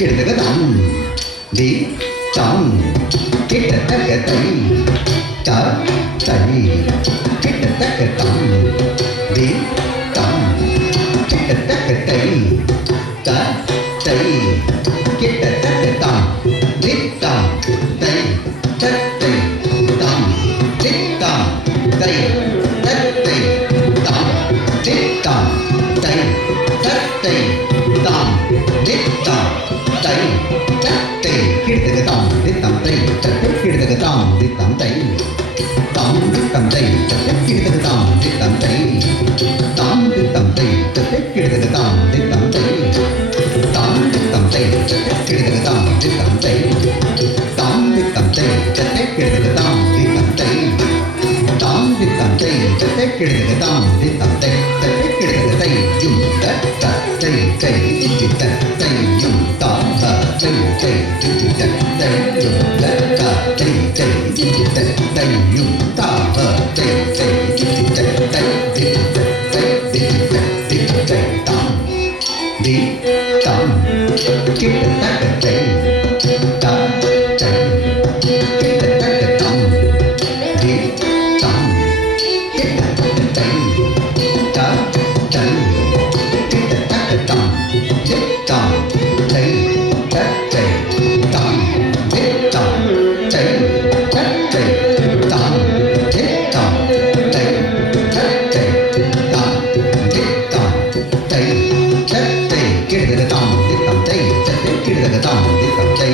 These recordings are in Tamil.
கிடதகதம் தி தம் கிடதகதை த தை கிடதகதம் தி தம் கிடதகதை த தை கிடதகதம் தி தம் தை தத்தை தம் தி தம் தை தத்தை தம் தி தம் தை தத்தை தம் தி தம் தை தத்தை கிடதகதம் தி தம் தை தத்தை கிடதகதம் தி தம் தை தம் தி தம் தை தத்தை கிடதகதம் தி தம் தை தம் தி தம் தை தத்தை கிடதகதம் தி தம் தை தம் தி தம் தை தத்தை கிடதகதம் தி தம் தை தம் தி தம் தை தத்தை கிடதகதம் தி தம் தை தம் தி தம் தை தத்தை கிடதகதம் தி தம் தை தத்தை கிடதகதை யும் தத்தை தை தி தத்தை யும் தம் தை தை தி தத்தை யும் தத்தை தை தி தத்தை யும் தம் தை தை தி தத்தை தி தத்தை தி தத்தை தி தத்தை தம் தி தம் கிடதகதை த தை கிடதகதம் தி தம் கிடதகதை த தை கிடதகதம் தி தம் தை தத்தை தம் தி தம் தை தத்தை தம் தி தம் தை தத்தை தம் தி தம் தை தத்தை கிடதகதம் தி தம் தை தத்தை கிடதகதம் தி தம் தை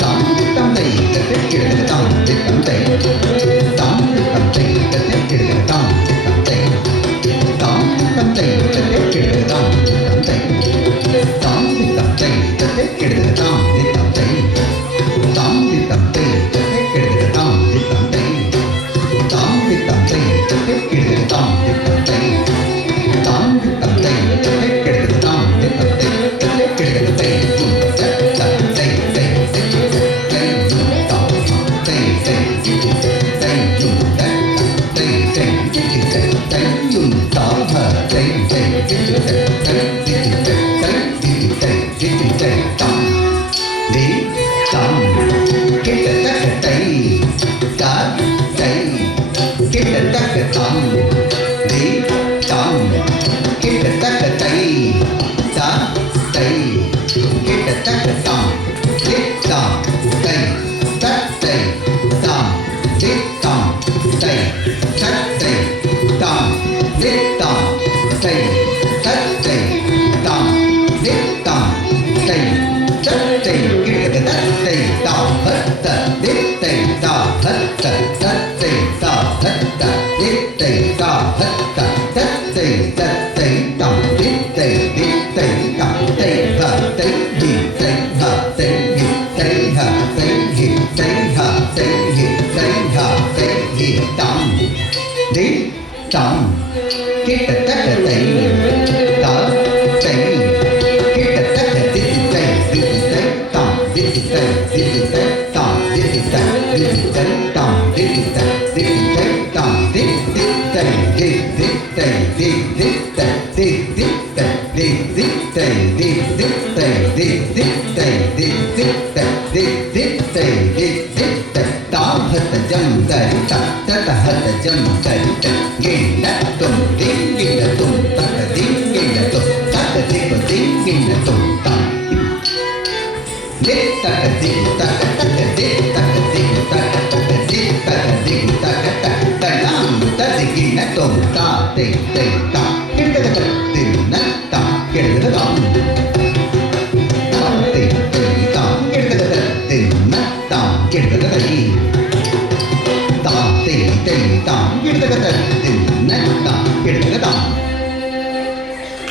தம் தி தம் தை தத்தை கிடதகதம் தி தம் தை தம் தி தம் தை தத்தை கிடதகதம் தி தம் தை தம் தி தம் தை தத்தை கிடதகதம் தி தம் தை தம் தி தம் தை தத்தை கிடதகதம் தி தம் தை தம் தி தம் தை தத்தை கிடதகதம் தி தம் தை தம் தி தம் தை தத்தை கிடதகதம் தி தம் தை தம் தி தம் தை தத்தை கிடதகதம் தி தம் தை தத்தை கிடதகதை யும் தத்தை தை தி தத்தை யும் தம் தை தை தி தத்தை யும் தத்தை தை தி தத்தை யும் தம் தை தை தி தத்தை தி தத்தை தி தத்தை தி தத்தை தம் தி தம் கிடதகதை த தை கிடதகதம் தி தம் கிடதகதை த தை கிடதகதம் தி தம் தை தத்தை தம் தி தம் தை தத்தை தம் தி தம் தை தத்தை தம் தி தம் தை தத்தை கிடதகதை தம் ஹத்த தி தை தம் ஹத்த தத்தை தம் ஹத்த தி தை தம் ஹத்த தத்தை தத்தை தம் தி தை தி தை தம் தை ஹத்தை தி தை ஹத்தை தி தை ஹத்தை தி தை ஹத்தை தி தை ஹத்தை தி தம் தி தம் கிடதகதை த தை கிடதகதி தை தி தை தம் தி தை தி தை தம் தி தை தி தை தம் தி தை தி தை தம் தி தை தி தை தி தை தி தை தி தை தி தை தி தை தி தை தி தை தி தை தாம் ஹத ஜம் தரி தத்த ஹத ஜம் தரி கிண்ண தும் திங்கிண்ண தும் தத்த திங்கிண்ண தும் தத்த திப்பு திங்கிண்ண தும் தம் தி தக்க தி தக்க தக்க தி தக்க தி தக்க தக்க தி தக்க தி தக்க தக்க தம் ததி கிண்ண தும் தம்